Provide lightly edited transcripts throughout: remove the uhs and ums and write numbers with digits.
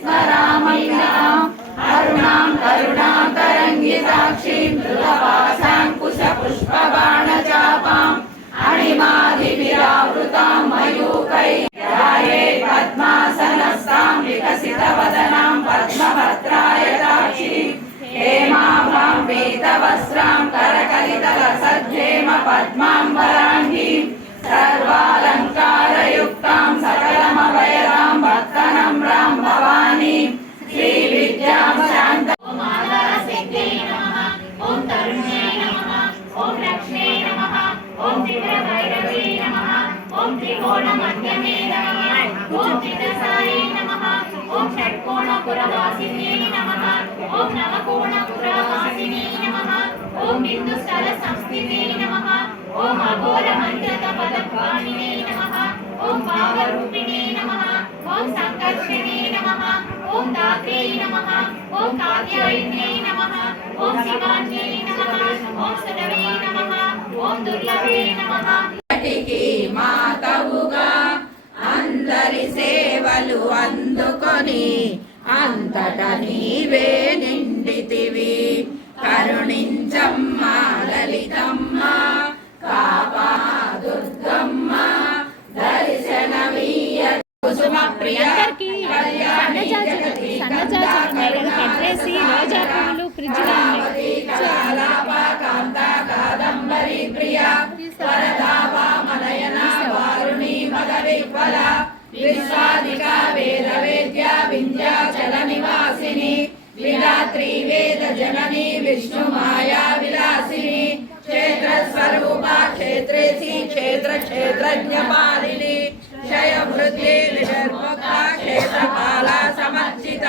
स्मरामय्याम् अरुणां करुणातरङ्गिताक्षीं धृतपाशाङ्कुशपुष्पबाणचापाम् अणिमादिभिरावृतां मयूकैः ध्यायेत् पद्मासनस्तां विकसितवदनां पद्मभद्रायताक्षीं हेमाभां पीतवस्त्रां करकलितलसद्धेम पद्माम्बराङ्गीं सर्वालङ्कारयुक्तां सकलमभयदां भक्तनम्रां भवानीं श्रीविद्यां शान्त ओम तरुण्ये नमः ओम लक्ष्मे नमः ओम त्रिपुरभैरवे नमः ओम त्रिकोणमध्यमे नमः ओम त्रिदशाये नमः ओम षट्कोणपुरवासिने नमः ओम नवकोणपुरवासिने नमः ओम बिन्दुस्थलसंस्थिते नमः ओम अघोरमण्डलपदपाणिने नमः ओम भावरूपिणे नमः ओम संकर्षणे नमः ओम दात्रे नमः ओम कात्यायिने नमः ओम शिवान्ये नमः ओम सुरवे नमः ओम दुर्लभे नमः మాతవుగా అందరి సేవలు అందుకొని అంతట నీవే నిండితివి కరుణించమ్మ లలితమ్మ కాపా దుర్గమ్మ దర్శనమీయ కుసుమ ప్రియ కట్రేసి రోజా పువ్వులు ఫ్రిడ్జ్లో కాదంబరి ప్రియ వరదావామనయన వారుణి మదవిఫల విశ్వాదిక వేద వేద్య వింధ్యాచల నివాసిని విరాత్రి వేద జనని విష్ణు మాయా విలాసిని క్షేత్ర స్వరూప క్షేత్రేసి క్షేత్ర క్షేత్రజ్ఞ పాలిని క్షయ వృద్ధి విషర్ముక్త క్షేత్రపాల సమర్చిత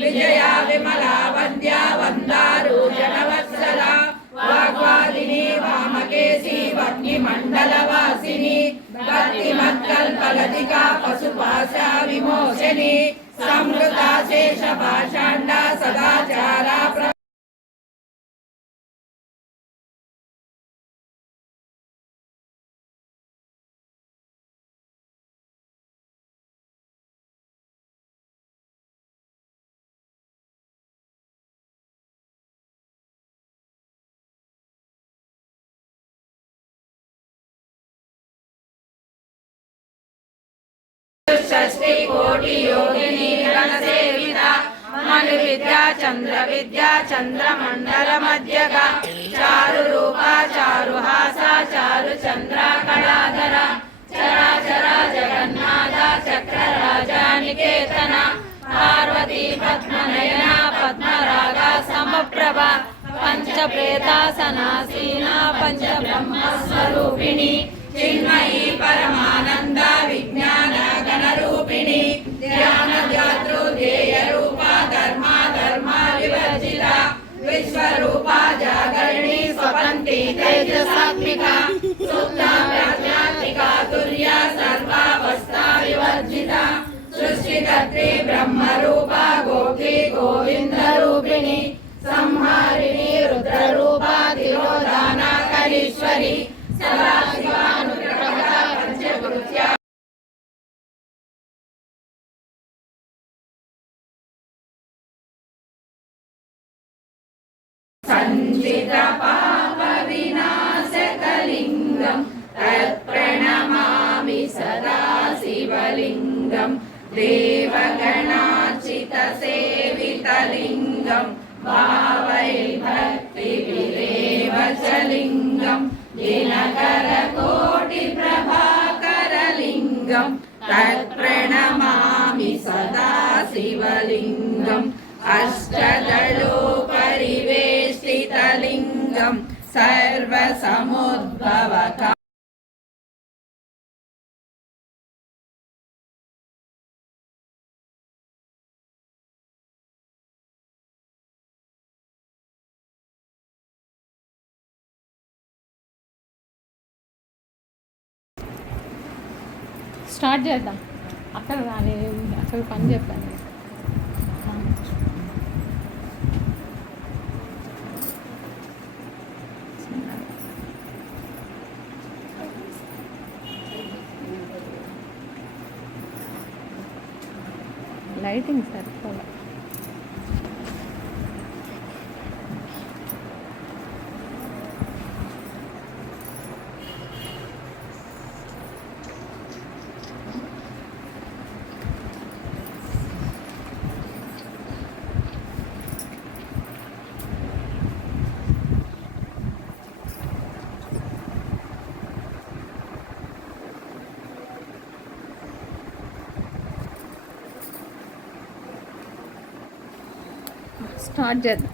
విజయ విమలా వంద్య వందారు జనవత్సల వాగ్వాదిని వామకేశి వగ్ని మండలవాసిని భక్తిమత్కల్పలతిక పశుపాశ విమోచని సంవృత శేష భాషాండ సదాచార षष्ठी कोटि योगिनी गणसेविता मनु विद्या चंद्र विद्या चंद्रमंडल मध्यगा चारु रूपा चारुहासा चारु चंद्रा कलाधर चराचरा जगन्नाथ चक्रराजा निकेतना पार्वती पद्मनयना पद्मरागा समप्रभा पंचप्रेतासनासीना पंचब्रह्मस्वरूपिणी चिन्मयी परमानंद विज्ञान गणरूपिणी ध्यान ध्यातृ ध्येय रूपा धर्मा धर्मा विवर्जिता विश्वरूपा जागरणी स्वपन्ति तेजसात्मिका सुप्ता प्रज्ञात्मिका तुर्या सर्वावस्था विवर्जिता सृष्टिकर्त्री ब्रह्मरूपा गोपी गोविन्दरूपिणी संहारिणी रुद्ररूपा तिरोधानाकरीश्वरी संचित पाप विनाशकलिंगं तत्प्रणमामि सदा शिवलिंगं देवगणार्चित सेवितलिंगं भावै भक्तिविरेव च लिंगं दिनकरकोटि प्रभाकरलिंगं तत्प्रणमामि सदा शिवलिंगम् अष्टदलोपरिवेष्टितलिंगं सर्वसमुद्भवकम् స్టార్ట్ చేద్దాం. అక్కడ రాని అక్కడ పని చెప్పాను. లైటింగ్ సరే. స్టార్ట్ చేద్దాం.